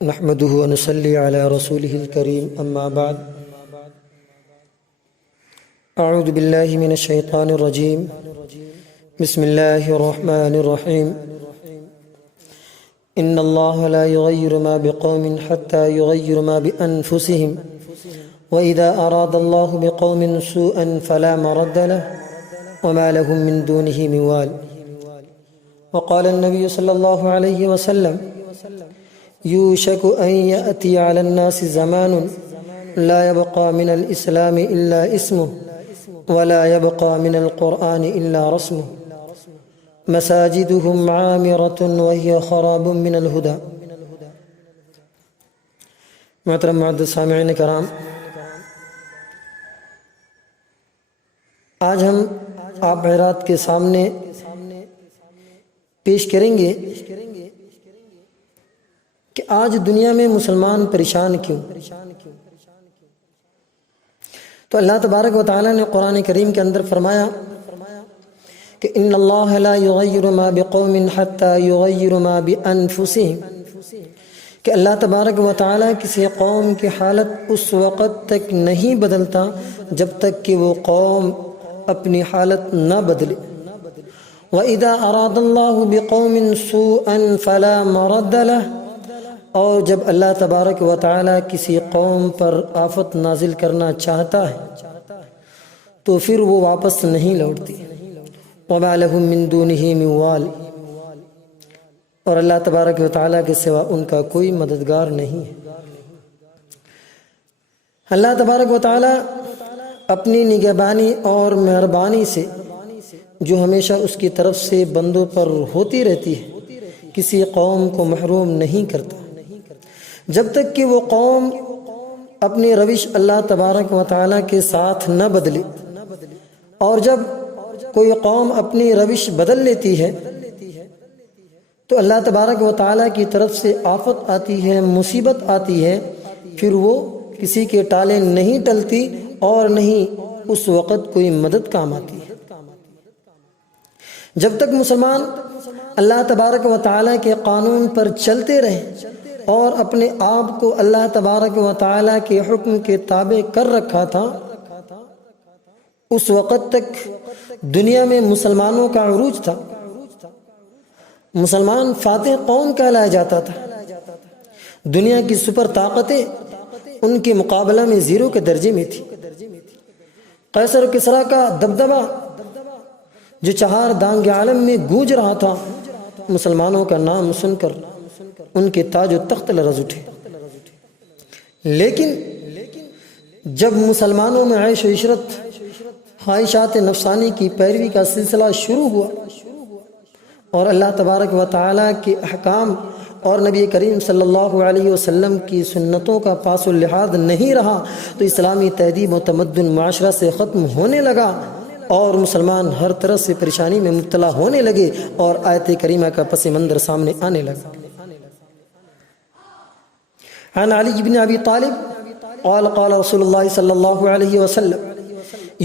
نحمده ونصلي على رسوله الكريم أما بعد أعوذ بالله من الشيطان الرجيم بسم الله الرحمن الرحيم إن الله لا يغير ما بقوم حتى يغير ما بأنفسهم وإذا أراد الله بقوم سوءا فلا مرد له وما لهم من دونه من وال وقال النبي صلى الله عليه وسلم يوشك أن يأتي على الناس زمان لا يبقى من الإسلام إلا اسمه ولا يبقى من القرآن إلا رسمه مساجدهم عامرة وهي خراب من الهدى. محترم معزز سامعین کرام، آج ہم آپ حضرات کے سامنے پیش کریں گے کہ آج دنیا میں مسلمان پریشان کیوں؟ تو اللہ تبارک و تعالیٰ نے قرآن کریم کے اندر فرمایا کہ ان اللہ لا یغیر ما بقوم حتی یغیر ما بانفسهم، کہ اللہ تبارک و تعالیٰ کسی قوم کی حالت اس وقت تک نہیں بدلتا جب تک کہ وہ قوم اپنی حالت نہ بدلے. وَإِذَا أَرَادَ اللَّهُ بِقَوْمٍ سُوءًا فَلَا مَرَدَّ لَهُ، اور جب اللہ تبارک و تعالیٰ کسی قوم پر آفت نازل کرنا چاہتا ہے تو پھر وہ واپس نہیں لوٹتی. وَمَا لَهُم مِّن دُونِهِ مِن وَالٍ، اور اللہ تبارک و تعالیٰ کے سوا ان کا کوئی مددگار نہیں ہے. اللہ تبارک و تعالیٰ اپنی نگہبانی اور مہربانی سے جو ہمیشہ اس کی طرف سے بندوں پر ہوتی رہتی ہے کسی قوم کو محروم نہیں کرتا جب تک کہ وہ قوم اپنی روش اللہ تبارک و تعالیٰ کے ساتھ نہ بدلے. اور جب کوئی قوم اپنی روش بدل لیتی ہے تو اللہ تبارک و تعالیٰ کی طرف سے آفت آتی ہے، مصیبت آتی ہے، پھر وہ کسی کے ٹالے نہیں ٹلتی اور نہیں اس وقت کوئی مدد کام آتی ہے. جب تک مسلمان اللہ تبارک و تعالیٰ کے قانون پر چلتے رہیں اور اپنے آپ کو اللہ تبارک و تعالیٰ کے حکم کے تابع کر رکھا تھا، اس وقت تک دنیا میں مسلمانوں کا عروج تھا. مسلمان فاتح قوم کہلایا جاتا تھا. دنیا کی سپر طاقتیں ان کے مقابلہ میں زیرو کے درجے میں تھی. قیصر و کسریٰ کا دبدبہ جو چہار دانگ عالم میں گونج رہا تھا، مسلمانوں کا نام سن کر ان کے تاج و تخت لرز اٹھے. لیکن جب مسلمانوں میں عیش و عشرت، خواہشات نفسانی کی پیروی کا سلسلہ شروع ہوا اور اللہ تبارک و تعالیٰ کے احکام اور نبی کریم صلی اللہ علیہ وسلم کی سنتوں کا پاس و لحاظ نہیں رہا تو اسلامی تہذیب و تمدن معاشرہ سے ختم ہونے لگا اور مسلمان ہر طرح سے پریشانی میں مبتلا ہونے لگے اور آیت کریمہ کا پس منظر سامنے آنے لگا. عن علی بن ابی طالب قال قال رسول اللہ صلی اللہ علیہ وسلم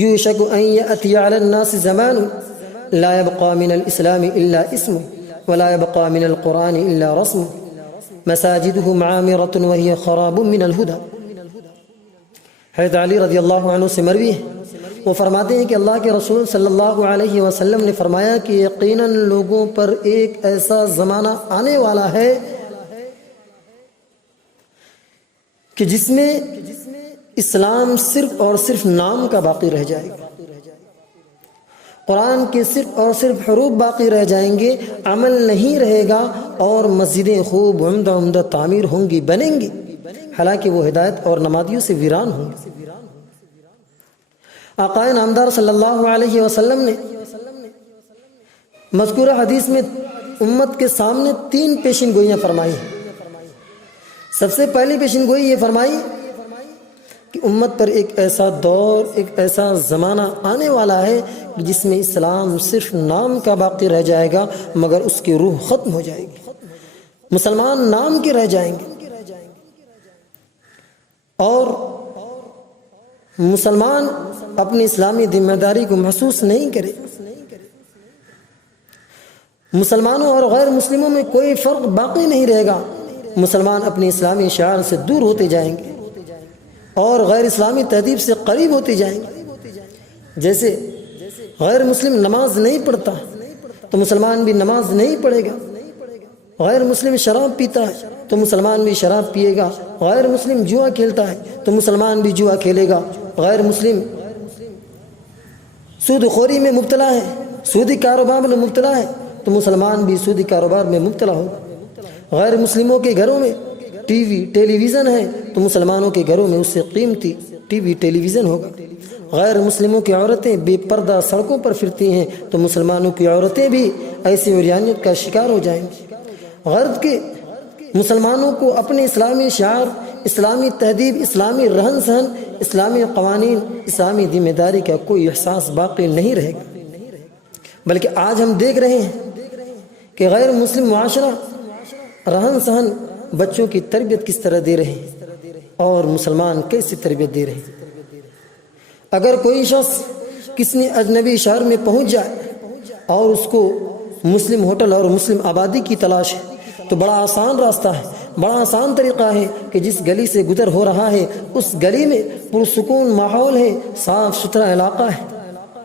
یوشک ان یأتی علی الناس زمان لا يبقى من الإسلام إلا اسمه ولا يبقى من القرآن إلا رسمه مساجدهم عامرة وهي خراب من الهدى. حضرت علی رضی اللہ عنہ سے مروی ہے، وہ فرماتے ہیں کہ اللہ کے رسول صلی اللہ علیہ وسلم نے فرمایا کہ یقیناً لوگوں پر ایک ایسا زمانہ آنے والا ہے کہ جس میں اسلام صرف اور صرف نام کا باقی رہ جائے گا، قرآن کے صرف اور صرف حروف باقی رہ جائیں گے، عمل نہیں رہے گا اور مسجدیں خوب عمدہ عمدہ تعمیر ہوں گی، بنیں گی، حالانکہ وہ ہدایت اور نمادیوں سے ویران ہوں گی. آقا نامدار صلی اللہ علیہ وسلم نے مذکورہ حدیث میں امت کے سامنے 3 پیشن گوئیاں فرمائی ہیں. سب سے پہلی پیشن گوئی یہ فرمائی کہ امت پر ایک ایسا دور، ایک ایسا زمانہ آنے والا ہے جس میں اسلام صرف نام کا باقی رہ جائے گا مگر اس کی روح ختم ہو جائے گی. مسلمان نام کے رہ جائیں گے اور مسلمان اپنی اسلامی ذمہ داری کو محسوس نہیں کرے. مسلمانوں اور غیر مسلموں میں کوئی فرق باقی نہیں رہے گا۔ مسلمان اپنی اسلامی شعار سے دور ہوتے جائیں گے اور غیر اسلامی تہذیب سے قریب ہوتے جائیں گے۔ جیسے غیر مسلم نماز نہیں پڑھتا تو مسلمان بھی نماز نہیں پڑھے گا، غیر مسلم شراب پیتا ہے تو مسلمان بھی شراب پیے گا، غیر مسلم جوا کھیلتا ہے تو مسلمان بھی جوا کھیلے گا، غیر مسلم سود خوری میں مبتلا ہے، سودی کاروبار میں مبتلا ہے تو مسلمان بھی سودی کاروبار میں مبتلا ہوگا۔ غیر مسلموں کے گھروں میں ٹی وی ٹیلی ویژن ہے تو مسلمانوں کے گھروں میں اس سے قیمتی ٹی وی ٹیلی ویژن ہوگا۔ غیر مسلموں کی عورتیں بے پردہ سڑکوں پر پھرتی ہیں تو مسلمانوں کی عورتیں بھی ایسی عریانیت کا شکار ہو جائیں گی۔ غرب کے مسلمانوں کو اپنے اسلامی شعار، اسلامی تہذیب، اسلامی رہن سہن، اسلامی قوانین، اسلامی ذمہ داری کا کوئی احساس باقی نہیں رہے گا، بلکہ آج ہم دیکھ رہے ہیں کہ غیر مسلم معاشرہ رہن سہن بچوں کی تربیت کس طرح دے رہے ہیں اور مسلمان کیسی تربیت دے رہے ہیں۔ اگر کوئی شخص کسی اجنبی شہر میں پہنچ جائے اور اس کو مسلم ہوٹل اور مسلم آبادی کی تلاش ہے تو بڑا آسان راستہ ہے، بڑا آسان طریقہ ہے کہ جس گلی سے گزر ہو رہا ہے اس گلی میں پرسکون ماحول ہے، صاف ستھرا علاقہ ہے،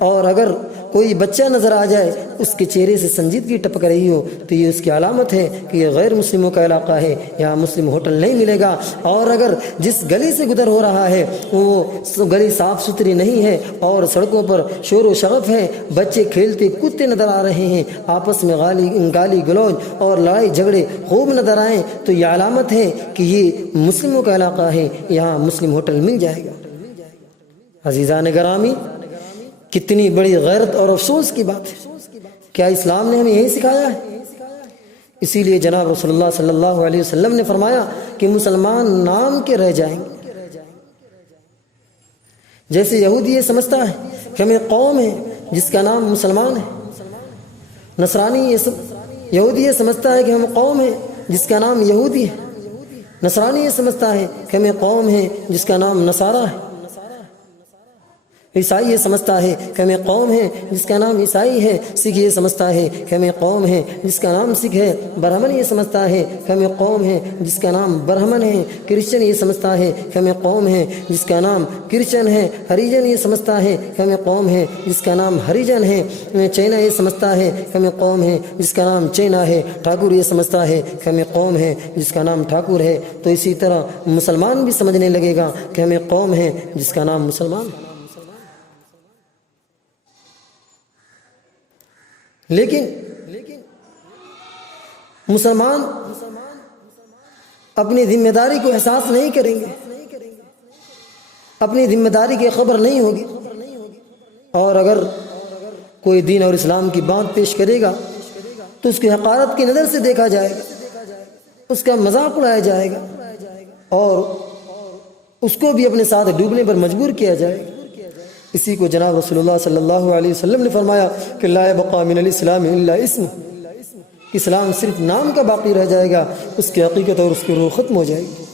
اور اگر کوئی بچہ نظر آ جائے اس کے چہرے سے سنجیدگی ٹپک رہی ہو تو یہ اس کی علامت ہے کہ یہ غیر مسلموں کا علاقہ ہے، یہاں مسلم ہوٹل نہیں ملے گا۔ اور اگر جس گلی سے گزر ہو رہا ہے وہ گلی صاف ستھری نہیں ہے اور سڑکوں پر شور و شغف ہے، بچے کھیلتے کودتے نظر آ رہے ہیں، آپس میں گالی گلوچ اور لڑائی جھگڑے خوب نظر آئیں تو یہ علامت ہے کہ یہ مسلموں کا علاقہ ہے، یہاں مسلم ہوٹل مل جائے گا۔ عزیزان گرامی، کتنی بڑی غیرت اور افسوس کی بات ہے، کیا اسلام نے ہمیں یہی سکھایا ہے؟ اسی لیے جناب رسول اللہ صلی اللہ علیہ وسلم نے فرمایا کہ مسلمان نام کے رہ جائیں گے۔ جیسے یہودی یہ سمجھتا ہے کہ ہمیں قوم ہے جس کا نام مسلمان ہے، نصرانی یہودی یہ سمجھتا ہے کہ ہم قوم ہے جس کا نام یہودی ہے، نصرانی یہ سمجھتا ہے کہ ہمیں قوم ہے جس کا نام نصارہ ہے، عیسائی یہ سمجھتا ہے کہ ہمیں قوم ہے جس کا نام عیسائی ہے، سکھ یہ سمجھتا ہے کہ ہمیں قوم ہے جس کا نام سکھ ہے، برہمن یہ سمجھتا ہے کہ ہمیں قوم ہے جس کا نام برہمن ہے، کرسچن یہ سمجھتا ہے کہ ہمیں قوم ہے جس کا نام کرسچن ہے، ہریجن یہ سمجھتا ہے کہ ہمیں قوم ہے جس کا نام ہریجن ہے، چینا یہ سمجھتا ہے کہ ہمیں قوم ہے جس کا نام چینا ہے، ٹھاکر یہ سمجھتا ہے کہ ہمیں قوم ہے جس کا نام ٹھاکر ہے۔ تو اسی طرح مسلمان بھی سمجھنے لگے گا کہ ہمیں قوم ہے جس کا نام مسلمان ہے۔ لیکن مسلمان اپنی ذمہ داری کو احساس نہیں کریں گے، اپنی ذمہ داری کی خبر نہیں ہوگی، اور اگر کوئی دین اور اسلام کی بات پیش کرے گا تو اس کی حقارت کی نظر سے دیکھا جائے گا، اس کا مذاق اڑایا جائے گا اور اس کو بھی اپنے ساتھ ڈوبنے پر مجبور کیا جائے گا۔ اسی کو جناب رسول اللہ صلی اللہ علیہ وسلم نے فرمایا کہ لا يبقى من الاسلام الا اسم، اسلام صرف نام کا باقی رہ جائے گا، اس کی حقیقت اور اس کی روح ختم ہو جائے گی۔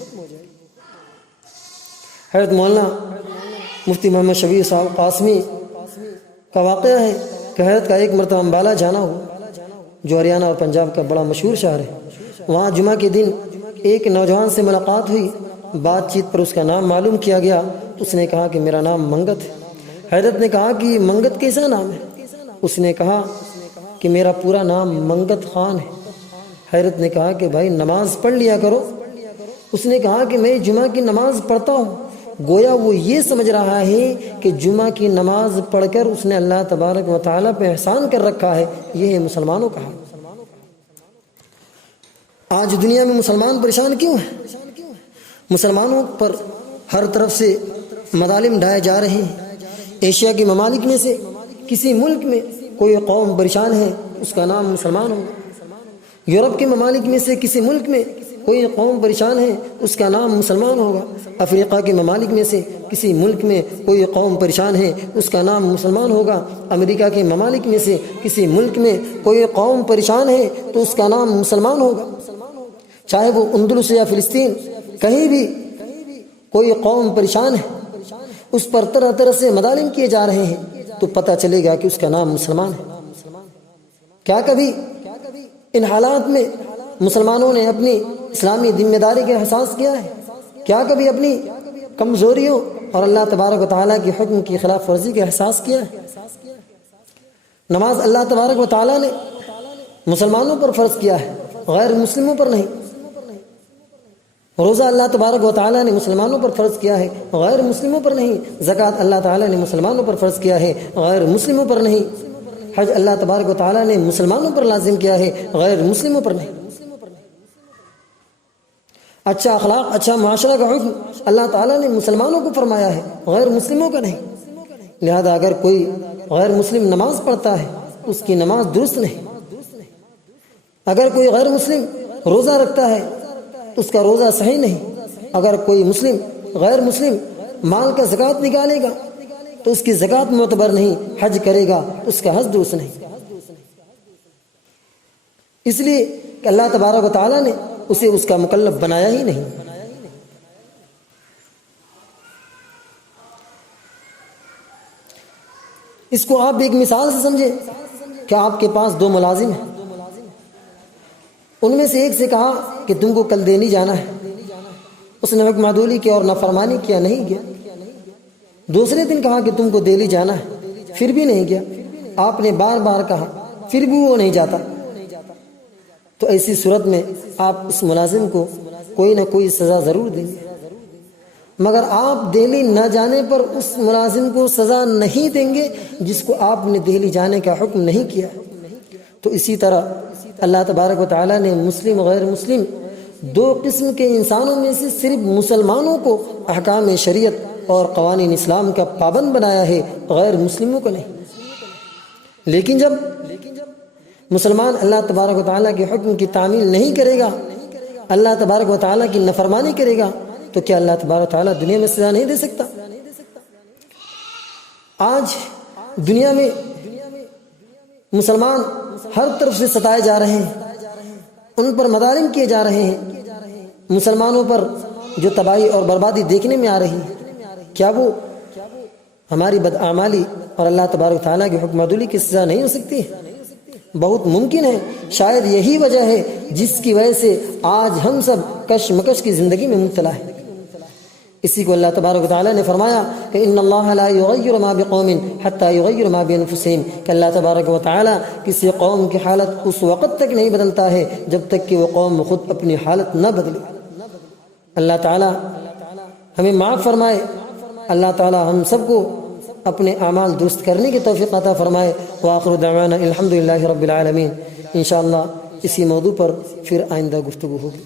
حضرت مولانا مفتی محمد شفیع صاحب قاسمی کا واقعہ ہے کہ حضرت کا ایک مرتبہ امبالہ جانا ہوا، جو ہریانہ اور پنجاب کا بڑا مشہور شہر ہے۔ وہاں جمعہ کے دن ایک نوجوان سے ملاقات ہوئی، بات چیت پر اس کا نام معلوم کیا گیا، اس نے کہا کہ میرا نام منگت ہے۔ حضرت نے کہا کہ منگت کیسا نام ہے؟ اس نے کہا کہ میرا پورا نام منگت خان ہے۔ حضرت نے کہا کہ بھائی نماز پڑھ لیا کرو۔ اس نے کہا کہ میں جمعہ کی نماز پڑھتا ہوں۔ گویا وہ یہ سمجھ رہا ہے کہ جمعہ کی نماز پڑھ کر اس نے اللہ تبارک و تعالیٰ پہ احسان کر رکھا ہے۔ یہ ہے مسلمانوں کا حال۔ آج دنیا میں مسلمان پریشان کیوں ہیں؟ مسلمانوں پر ہر طرف سے مظالم ڈھائے جا رہے ہیں۔ ایشیا کے ممالک میں سے کسی ملک میں کوئی قوم پریشان ہے، اس کا نام مسلمان ہوگا۔ یورپ کے ممالک میں سے کسی ملک میں کوئی قوم پریشان ہے، اس کا نام مسلمان ہوگا۔ افریقہ کے ممالک میں سے کسی ملک میں کوئی قوم پریشان ہے، اس کا نام مسلمان ہوگا۔ امریکہ کے ممالک میں سے کسی ملک میں کوئی قوم پریشان ہے تو اس کا نام مسلمان ہوگا۔ چاہے وہ اندلس یا فلسطین، کہیں بھی کوئی قوم پریشان ہے، اس پر طرح طرح سے مظالم کیے جا رہے ہیں، تو پتہ چلے گا کہ اس کا نام مسلمان ہے۔ کیا کبھی ان حالات میں مسلمانوں نے اپنی اسلامی ذمہ داری کا احساس کیا ہے؟ کیا کبھی اپنی کمزوریوں اور اللہ تبارک و تعالیٰ کے حکم کی خلاف ورزی کا احساس کیا ہے؟ نماز اللہ تبارک و تعالیٰ نے مسلمانوں پر فرض کیا ہے، غیر مسلموں پر نہیں۔ روزہ اللہ تبارک و تعالیٰ نے مسلمانوں پر فرض کیا ہے، غیر مسلموں پر نہیں۔ زکوٰۃ اللہ تعالیٰ نے مسلمانوں پر فرض کیا ہے، غیر مسلموں پر نہیں۔ حج اللہ تبارک و تعالیٰ نے مسلمانوں پر لازم کیا ہے، غیر مسلموں پر نہیں۔ اچھا اخلاق، اچھا معاشرہ کا حکم اللہ تعالیٰ نے مسلمانوں کو فرمایا ہے، غیر مسلموں کا نہیں۔ لہذا اگر کوئی غیر مسلم نماز پڑھتا ہے اس کی نماز درست نہیں۔ اگر کوئی غیر مسلم روزہ رکھتا ہے اس کا روزہ صحیح نہیں۔ اگر کوئی غیر مسلم مال کا زکوٰۃ نکالے گا تو اس کی زکوٰۃ معتبر نہیں، حج کرے گا تو اس کا حج درست نہیں۔ اس لیے کہ اللہ تبارک و تعالیٰ نے اسے اس کا مکلف بنایا ہی نہیں۔ اس کو آپ ایک مثال سے سمجھیں کہ آپ کے پاس 2 ملازم ہیں، ان میں سے ایک سے کہا کہ تم کو کل دہلی جانا ہے، اس نے حکم عدولی کی اور نافرمانی کیا، نہیں گیا۔ دوسرے دن کہا کہ تم کو دہلی جانا ہے، پھر بھی نہیں گیا۔ آپ نے بار بار کہا، پھر بھی وہ نہیں جاتا۔ تو ایسی صورت میں آپ اس ملازم کو کوئی نہ کوئی سزا ضرور دیں گے، مگر آپ دہلی نہ جانے پر اس ملازم کو سزا نہیں دیں گے جس کو آپ نے دہلی جانے کا حکم نہیں کیا۔ تو اسی طرح اللہ تبارک و تعالیٰ نے مسلم غیر مسلم 2 قسم کے انسانوں میں سے صرف مسلمانوں کو احکام شریعت اور قوانین اسلام کا پابند بنایا ہے، غیر مسلموں کو نہیں۔ لیکن جب مسلمان اللہ تبارک و تعالیٰ کے حکم کی تعمیل نہیں کرے گا، اللہ تبارک و تعالیٰ کی نافرمانی کرے گا، تو کیا اللہ تبارک و تعالیٰ دنیا میں سزا نہیں دے سکتا؟ آج دنیا میں مسلمان ہر طرف سے ستائے جا رہے ہیں، ان پر مظالم کیے جا رہے ہیں۔ مسلمانوں پر جو تباہی اور بربادی دیکھنے میں آ رہی ہے، کیا وہ ہماری بدعمالی اور اللہ تبارک و تعالیٰ کی حکم عدولی کی سزا نہیں ہو سکتی؟ بہت ممکن ہے، شاید یہی وجہ ہے جس کی وجہ سے آج ہم سب کشمکش کی زندگی میں مبتلا ہیں۔ اسی کو اللہ تبارک و تعالیٰ نے فرمایا کہ ان اللہ لا یغیر ما بقوم حتی یغیر ما بانفسہم، کہ اللہ تبارک و تعالیٰ کسی قوم کی حالت اس وقت تک نہیں بدلتا ہے جب تک کہ وہ قوم خود اپنی حالت نہ بدلے۔ اللہ تعالیٰ ہمیں معاف فرمائے، اللہ تعالیٰ ہم سب کو اپنے اعمال درست کرنے کی توفیق عطا فرمائے۔ وآخر دعوانا الحمدللہ رب العالمین۔ انشاءاللہ اسی موضوع پر پھر آئندہ گفتگو ہوگی۔